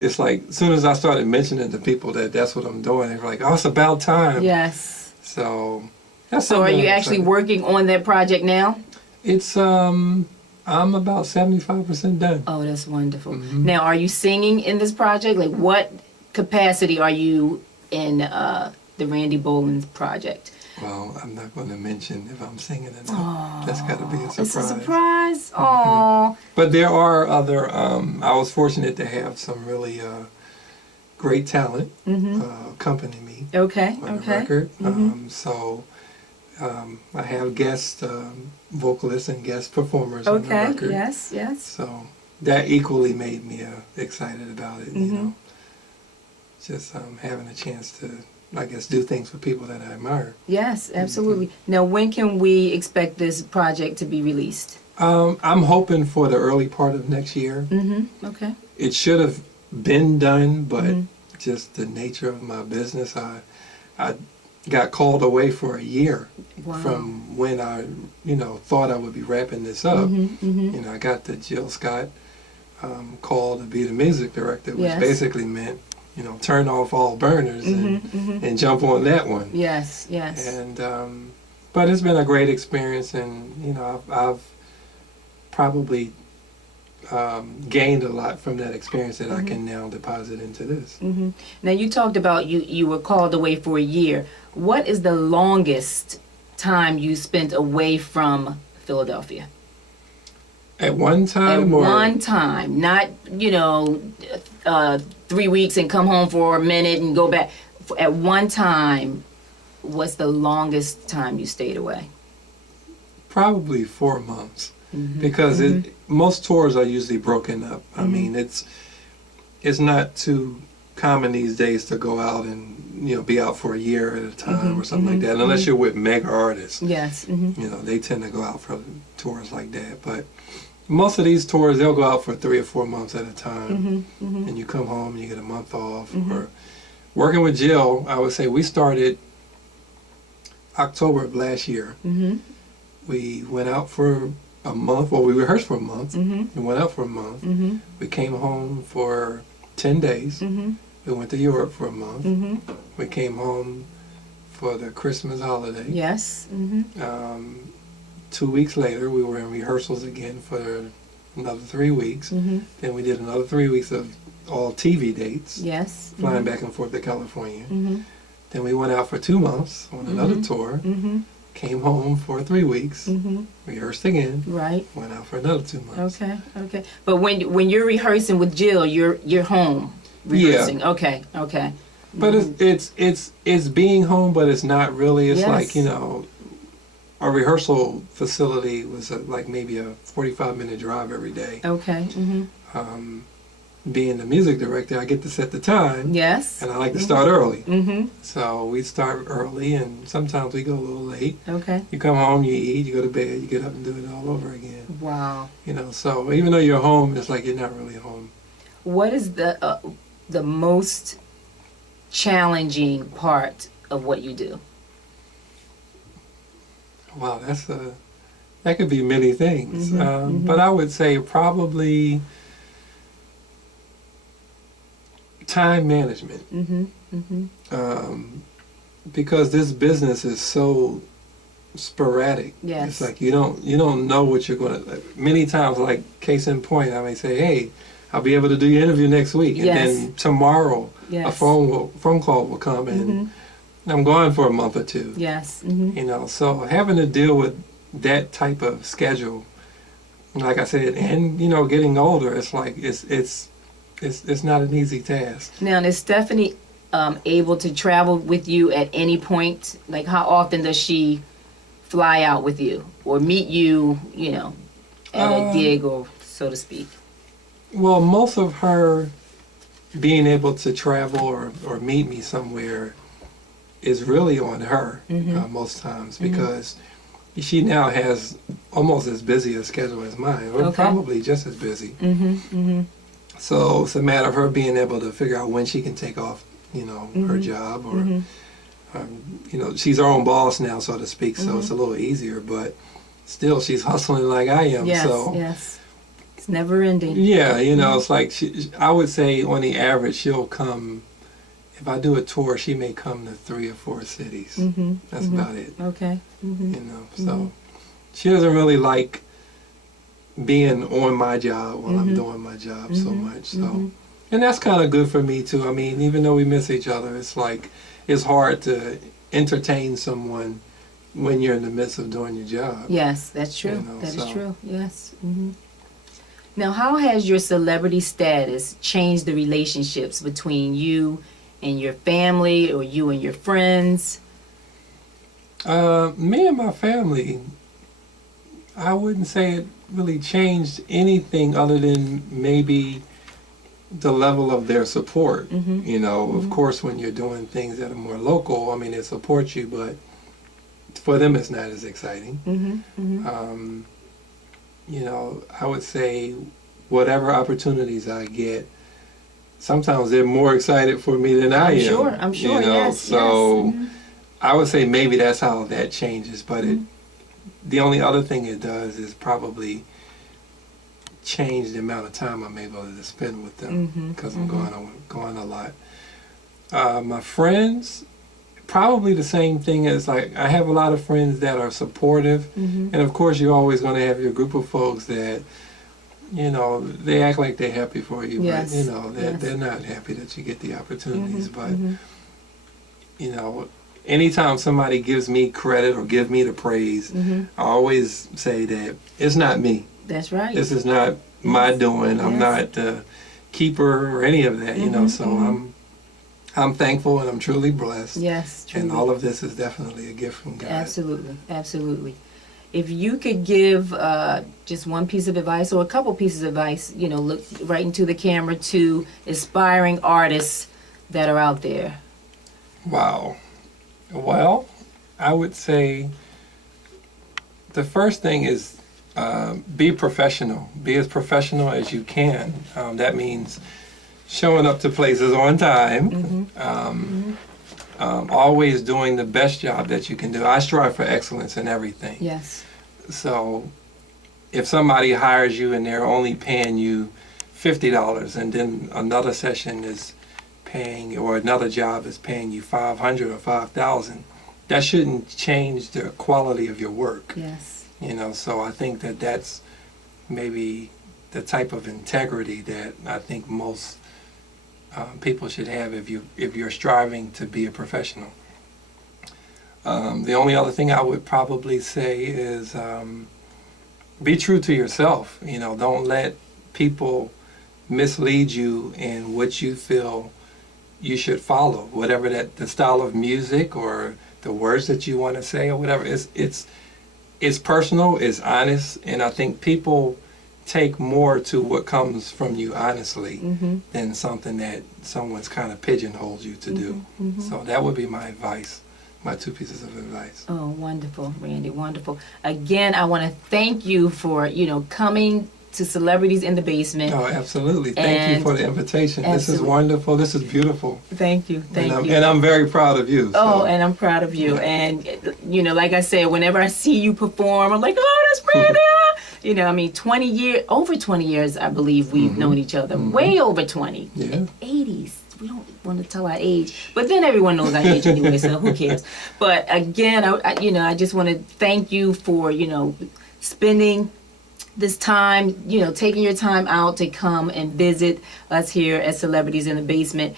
It's like, as soon as I started mentioning to people that that's what I'm doing, they're like, oh, it's about time. Yes. So that's So are something you I'm actually excited. working on that project now? It's, I'm about 75% done. Oh, that's wonderful. Mhm. Now, are you singing in this project? Like, what capacity are you in the Randy Bowland project? Well, I'm not going to mention if I'm singing or not. Oh, That's got to be a surprise. it's a surprise. Oh, But there are other, I was fortunate to have some really great talent accompany me okay, on the okay. record. So I have guest vocalists and guest performers on the Okay, record. yes, yes. So that equally made me excited about it, you know. Just having a chance to, I guess, do things for people that I admire. Yes, absolutely. Now, when can we expect this project to be released? I'm hoping for the early part of next year. Okay. It should have been done, but just the nature of my business, I got called away for a year Wow. from when I, thought I would be wrapping this up. You know, I got the Jill Scott call to be the music director, which Yes. basically meant, turn off all burners and jump on that one. Yes, yes. And but it's been a great experience, and I've probably gained a lot from that experience that I can now deposit into this. Now, you talked about you were called away for a year. What is the longest time you spent away from Philadelphia? At one time, At or one time, not 3 weeks and come home for a minute and go back. At one time, what's the longest time you stayed away? probably 4 months, because most tours are usually broken up. I mean, it's not too common these days to go out and be out for a year at a time or something like that, unless you're with mega artists. Yes. They tend to go out for tours like that. But most of these tours, they'll go out for 3 or 4 months at a time, and you come home and you get a month off. Or working with Jill, I would say we started October of last year. We went out for a month. Well, we rehearsed for a month. We went out for a month. We came home for 10 days. We went to Europe for a month. We came home for the Christmas holiday. Yes. 2 weeks later, we were in rehearsals again for another 3 weeks. Then we did another 3 weeks of all TV dates, Yes. flying back and forth to California. Then we went out for 2 months on another tour. Came home for 3 weeks, rehearsed again, Right. went out for another 2 months. Okay. Okay. But when you're rehearsing with Jill, you're home rehearsing. Yeah. Okay. Okay. But it's being home, but it's not really. It's Yes. like, our rehearsal facility was like maybe a 45-minute drive every day. Okay. Being the music director, I get to set the time, Yes. and I like to start early. Mm-hmm. So we start early, and sometimes we go a little late. Okay. You come home, you eat, you go to bed, you get up and do it all over again. Wow. So even though you're home, it's like you're not really home. What is the most challenging part of what you do? Wow, that could be many things. But I would say probably time management. Because this business is so sporadic. Yes. It's like you don't know what you're going to. Many times, like case in point, I may say, "Hey, I'll be able to do your interview next week," and Yes. then tomorrow Yes. a phone call will come, and I'm gone for a month or two. Yes. So having to deal with that type of schedule, like I said, and getting older, it's like it's not an easy task. Now, is Stephanie able to travel with you at any point? Like, how often does she fly out with you or meet you, at a gig, or so to speak? Well, most of her being able to travel or meet me somewhere is really on her most times, because she now has almost as busy a schedule as mine, or probably just as busy. So it's a matter of her being able to figure out when she can take off, her job, or she's her own boss now, so to speak. So it's a little easier, but still she's hustling like I am. Yes. So Yes. It's never ending. Yeah, it's like I would say on the average she'll come. If I do a tour, she may come to 3 or 4 cities. That's about it. Okay. So she doesn't really like being on my job while I'm doing my job so much. So, and that's kind of good for me too. I mean, even though we miss each other, it's like it's hard to entertain someone when you're in the midst of doing your job. Yes, that's true. That is true. Yes. Now, how has your celebrity status changed the relationships between you and your family, or you and your friends? Me and my family, I wouldn't say it really changed anything other than maybe the level of their support. Of course, when you're doing things that are more local, I mean, they support you, but for them it's not as exciting. I would say whatever opportunities I get, sometimes they're more excited for me than I am. I'm sure, yes. So I would say maybe that's how that changes, but the only other thing it does is probably change the amount of time I'm able to spend with them, because I'm going a lot. My friends, probably the same thing. As like, I have a lot of friends that are supportive, and of course you're always going to have your group of folks that they act like they're happy for you, but they're not happy that you get the opportunities. But anytime somebody gives me credit or give me the praise, I always say that it's not me. That's right. This is not my doing. I'm not the keeper or any of that. So I'm thankful and I'm truly blessed. Yes, truly. And all of this is definitely a gift from God. Absolutely, absolutely. If you could give just one piece of advice or a couple pieces of advice, look right into the camera, to aspiring artists that are out there. Wow. Well, I would say the first thing is be professional. Be as professional as you can. That means showing up to places on time. Always doing the best job that you can do. I strive for excellence in everything. Yes. So if somebody hires you and they're only paying you $50, and then another session is paying, or another job is paying you $500 or $5,000, that shouldn't change the quality of your work. Yes. So I think that that's maybe the type of integrity that I think most people should have if you're striving to be a professional. The only other thing I would probably say is be true to yourself. Don't let people mislead you in what you feel you should follow, whatever the style of music or the words that you want to say or whatever. It's personal, it's honest, and I think people take more to what comes from you honestly than something that someone's kind of pigeonholed you to do. So that would be my advice, my 2 pieces of advice. Oh, wonderful, Randy, wonderful. Again, I want to thank you for, coming to Celebrities in the Basement. Oh, absolutely. Thank you for the invitation. This is wonderful. This is beautiful. Thank you. Thank you. And I'm very proud of you. Oh, and I'm proud of you. Yeah. And, like I said, whenever I see you perform, I'm like, oh, that's Randy. 20 years, over 20 years, I believe we've known each other. Way over 20. Yeah. 80s. We don't want to tell our age, but then everyone knows our age anyway, so who cares? But again, I just want to thank you for, spending this time, taking your time out to come and visit us here at Celebrities in the Basement.